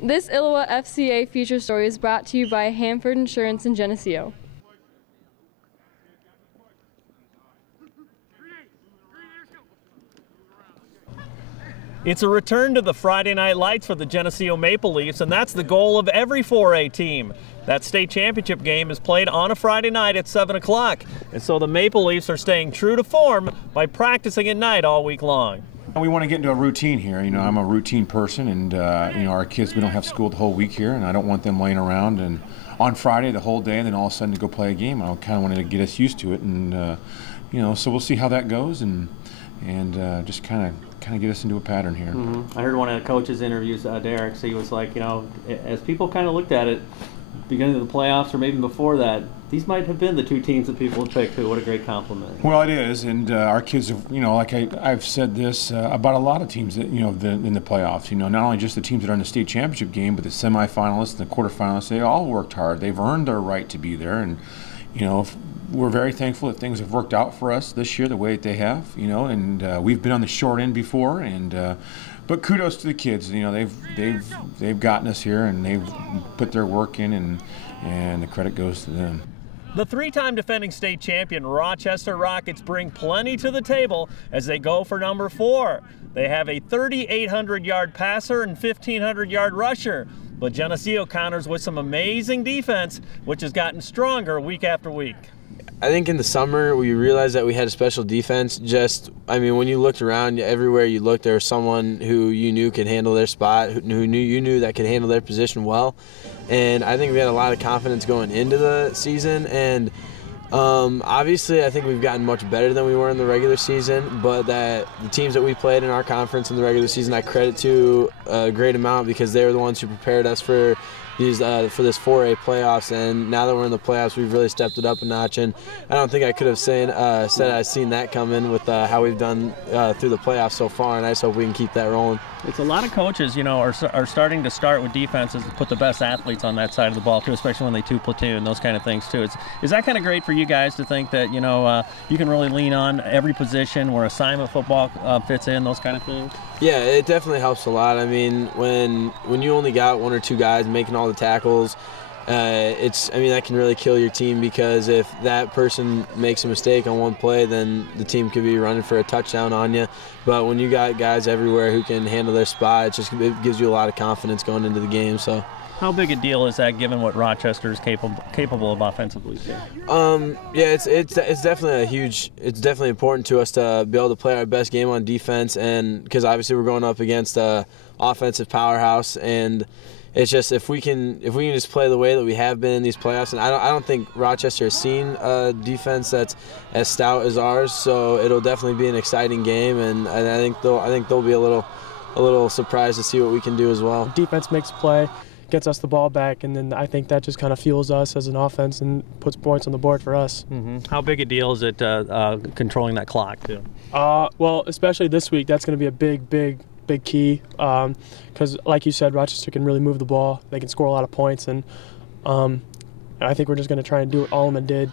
This ILLOWA FCA feature story is brought to you by Hanford Insurance in Geneseo. It's a return to the Friday night lights for the Geneseo Maple Leafs, and that's the goal of every 4A team. That state championship game is played on a Friday night at 7 o'clock, and so the Maple Leafs are staying true to form by practicing at night all week long. We want to get into a routine here. You know, I'm a routine person, and you know, our kids, we don't have school the whole week here, and I don't want them laying around and on Friday the whole day and then all of a sudden to go play a game. I kind of wanted to get us used to it, and you know, so we'll see how that goes, and just kind of get us into a pattern here. I heard one of the coaches' interviews, Derek, so he was like, you know, as people kind of looked at it, beginning of the playoffs or maybe before that, these might have been the two teams that people would pick too. What a great compliment. Well, it is, and our kids have, you know, like I've said this about a lot of teams that, you know, in the playoffs, you know, not only just the teams that are in the state championship game, but the semifinalists and the quarterfinalists, they all worked hard. They've earned their right to be there, and, you know, we're very thankful that things have worked out for us this year the way that they have, you know, and we've been on the short end before, and but kudos to the kids. You know, they've gotten us here, and they've put their work in, and the credit goes to them. The three-time defending state champion Rochester Rockets bring plenty to the table as they go for number 4. They have a 3,800-yard passer and 1,500-yard rusher. But Geneseo counters with some amazing defense, which has gotten stronger week after week. I think in the summer we realized that we had a special defense. I mean, when you looked around, everywhere you looked, there was someone who you knew could handle their spot, who you knew that could handle their position well. And I think we had a lot of confidence going into the season. And obviously, I think we've gotten much better than we were in the regular season. But that the teams that we played in our conference in the regular season, I credit to a great amount because they were the ones who prepared us for these for this 4A playoffs, and now that we're in the playoffs, we've really stepped it up a notch. And I don't think I could have said I've seen that coming with how we've done through the playoffs so far, and I just hope we can keep that rolling. It's a lot of coaches, you know, are starting to start with defenses and put the best athletes on that side of the ball too, especially when they two platoon, those kind of things too. Is that kind of great for you guys to think that, you know, you can really lean on every position where assignment football fits in, those kind of things? Yeah, it definitely helps a lot. I mean, when you only got one or two guys making all the tackles, that can really kill your team, because if that person makes a mistake on one play, then the team could be running for a touchdown on you. But when you got guys everywhere who can handle their spot, it gives you a lot of confidence going into the game. So, how big a deal is that, given what Rochester is capable of offensively? Yeah, it's definitely it's definitely important to us to be able to play our best game on defense, and because obviously we're going up against a offensive powerhouse, and it's just if we can just play the way that we have been in these playoffs, and I don't think Rochester has seen a defense that's as stout as ours, so it'll definitely be an exciting game, and I think they'll be a little surprised to see what we can do as well. Defense makes play, gets us the ball back, and then I think that just kind of fuels us as an offense and puts points on the board for us. How big a deal is it controlling that clock too? Well, especially this week, that's going to be a big key, because like you said, Rochester can really move the ball. They can score a lot of points, and I think we're just going to try and do what Allman did,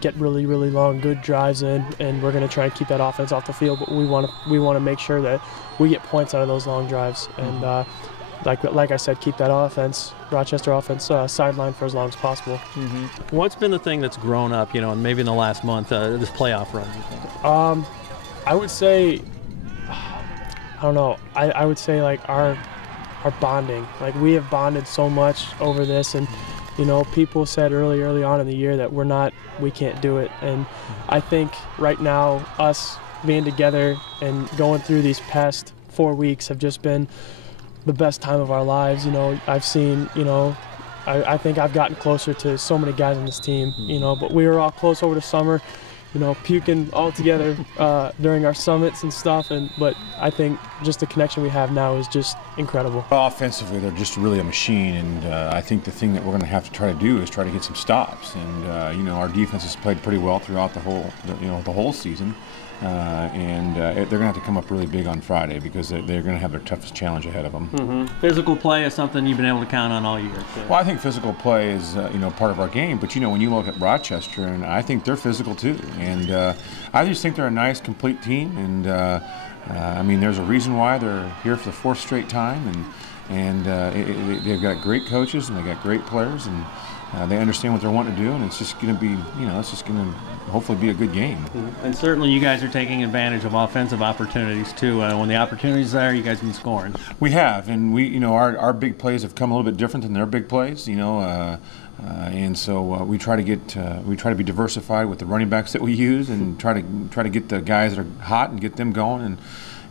get really long good drives in, and we're going to try and keep that offense off the field. But we want to make sure that we get points out of those long drives, and like I said, keep that Rochester offense sidelined for as long as possible. What's been the thing that's grown up, you know, and maybe in the last month, this playoff run? I would say, I don't know. I would say like our bonding. Like, we have bonded so much over this, and you know, people said early on in the year that we can't do it, and I think right now us being together and going through these past 4 weeks have just been the best time of our lives. You know, I've seen, you know, I think I've gotten closer to so many guys on this team, you know, but we were all close over the summer, you know, puking all together during our summits and stuff, but I think just the connection we have now is just incredible. Offensively, they're just really a machine, and I think the thing that we're going to have to try to do is try to get some stops, and you know, our defense has played pretty well throughout the whole season. They're going to have to come up really big on Friday, because they're going to have their toughest challenge ahead of them. Physical play is something you've been able to count on all year. So. Well, I think physical play is you know, part of our game, but you know, when you look at Rochester, and I think they're physical too, and I just think they're a nice, complete team, and I mean, there's a reason why they're here for the 4th straight time, and they've got great coaches and they got great players, and they understand what they're wanting to do, and it's just going to be, you know, it's just going to hopefully be a good game. And certainly you guys are taking advantage of offensive opportunities too. When the opportunity's there, you guys have been scoring. We have, and we, you know, our big plays have come a little bit different than their big plays, you know, and so we try to be diversified with the running backs that we use, and try to get the guys that are hot and get them going,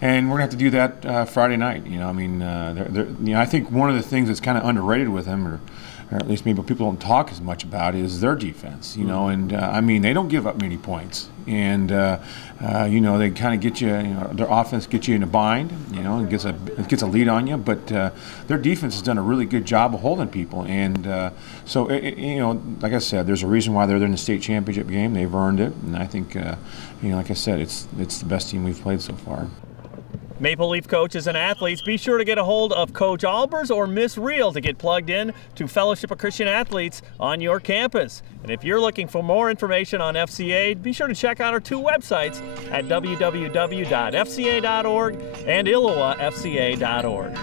and we're gonna have to do that Friday night. You know, I mean, you know, I think one of the things that's kind of underrated with them, or at least maybe people don't talk as much about, is their defense. You know, and I mean, they don't give up many points, and you know, they kind of get you. You know, their offense gets you in a bind. You know, it gets a lead on you, but their defense has done a really good job of holding people, and so you know, like I said, there's a reason why they're in the state championship game. They've earned it, and I think you know, like I said, it's the best team we've played so far. Maple Leaf coaches and athletes, be sure to get a hold of Coach Albers or Miss Reel to get plugged in to Fellowship of Christian Athletes on your campus. And if you're looking for more information on FCA, be sure to check out our 2 websites at www.fca.org and ILLOWAFCA.org.